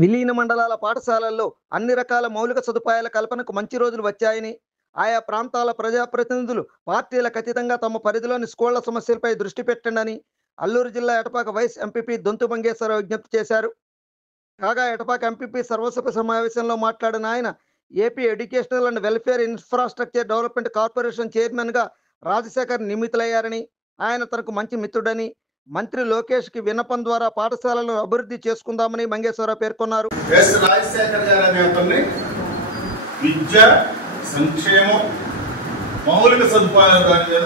విలీన మండలాల పాఠశాలల్లో అన్ని రకాల మౌలిక సదుపాయాల కల్పనకు మంచి రోజులు వచ్చాయని, ఆయా ప్రాంతాల ప్రజాప్రతినిధులు పార్టీలకు అతీతంగా తమ పరిధిలోని స్కూళ్ల సమస్యలపై దృష్టి పెట్టండని అల్లూరు జిల్లా ఎటపాక వైస్ ఎంపీపీ దొంతు మంగేశ్వరరావు విజ్ఞప్తి చేశారు. కాగా ఎటపాక ఎంపీపీ సర్వసభ్య సమావేశంలో మాట్లాడిన ఆయన, AP educational and welfare infrastructure development corporation చైర్మన్గా రాజశేఖర్ నియమితులయ్యారని, ఆయన తనకు మంచి మిత్రుడని, మంత్రి లోకేష్కి విన్నపం ద్వారా పాఠశాలను అభివృద్ధి చేసుకుందామని మంగేశ్వరరావు పేర్కొన్నారు. ఎస్ రాజశేఖర్ గారు అనే అతన్ని విద్య, సంక్షేమం, మౌలిక సదుపాయాల దాని మీద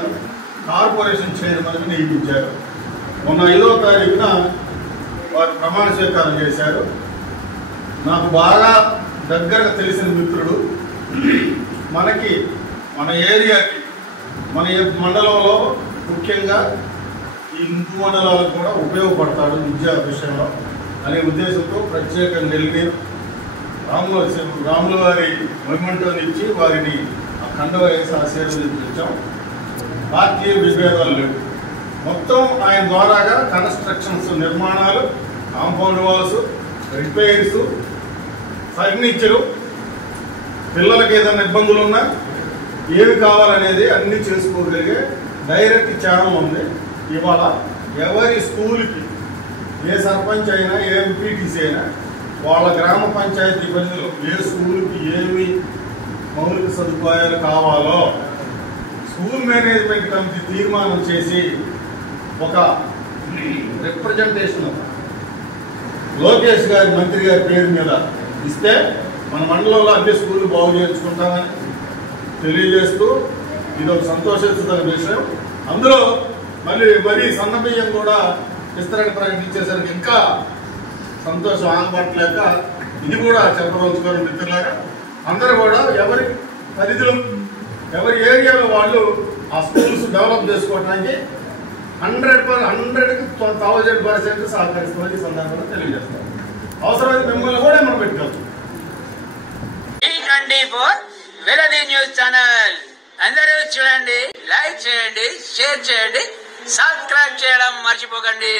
కార్పొరేషన్ చైర్మన్గా నియమించారు. మొన్న 5వ తారీఖున వారు ప్రమాణ స్వీకారం చేశారు. నాకు బాగా దగ్గరగా తెలిసిన మిత్రుడు. మనకి మన ఏరియాకి, మన మండలంలో ముఖ్యంగా ఈ హిందూ మండలాలకు కూడా ఉపయోగపడతాడు విద్యా విషయంలో అనే ఉద్దేశంతో ప్రత్యేకంగా వెళ్ళి రాముల వారి మొమెంటోని ఇచ్చి వారిని ఆ కండవ వేసి ఆశీర్వదించాం. పార్టీ విభేదాలు లేవు. మొత్తం ఆయన ద్వారాగా కన్స్ట్రక్షన్స్, నిర్మాణాలు, కాంపౌండ్ వాల్స్, రిపేర్స్, ఫర్నిచరు, పిల్లలకి ఏదైనా ఇబ్బందులు ఉన్నా ఏమి కావాలనేది అన్నీ చేసుకోగలిగే డైరెక్ట్ ఛానల్ ఉంది. ఇవాళ ఎవరి స్కూల్కి ఏ సర్పంచ్ అయినా, ఏ ఎంపీటీసీ అయినా వాళ్ళ గ్రామ పంచాయతీ పరిధిలో ఏ స్కూల్కి ఏమి మౌలిక సదుపాయాలు కావాలో స్కూల్ మేనేజ్మెంట్ కమిటీ తీర్మానం చేసి ఒక రిప్రజెంటేషన్ లోకేష్ గారి, మంత్రి గారి పేరు మీద ఇస్తే మన మండలంలో అన్ని స్కూళ్ళు బాగు చేయించుకుంటామని తెలియజేస్తూ ఇది ఒక సంతోషించదగిన విషయం. అందులో మరీ సన్న బియ్యం కూడా విస్తరణ ప్రకటించేసరికి ఇంకా సంతోషం ఆనబట్టలేక ఇది కూడా చెప్పదలుచుకోని మిత్రులారా, అందరూ కూడా ఎవరి పరిధిలో, ఎవరి ఏరియాలో వాళ్ళు ఆ స్కూల్స్ డెవలప్ చేసుకోవడానికి 100% సహకరిస్తామని ఈ సందర్భంగా తెలియజేస్తాం. అవసరమైతే మిమ్మల్ని కూడా మనం పెట్టుకోవచ్చు. వెలది న్యూస్ ఛానల్ అందరూ చూడండి, లైక్ చేయండి, షేర్ చేయండి, సబ్స్క్రైబ్ చేయడం మర్చిపోకండి.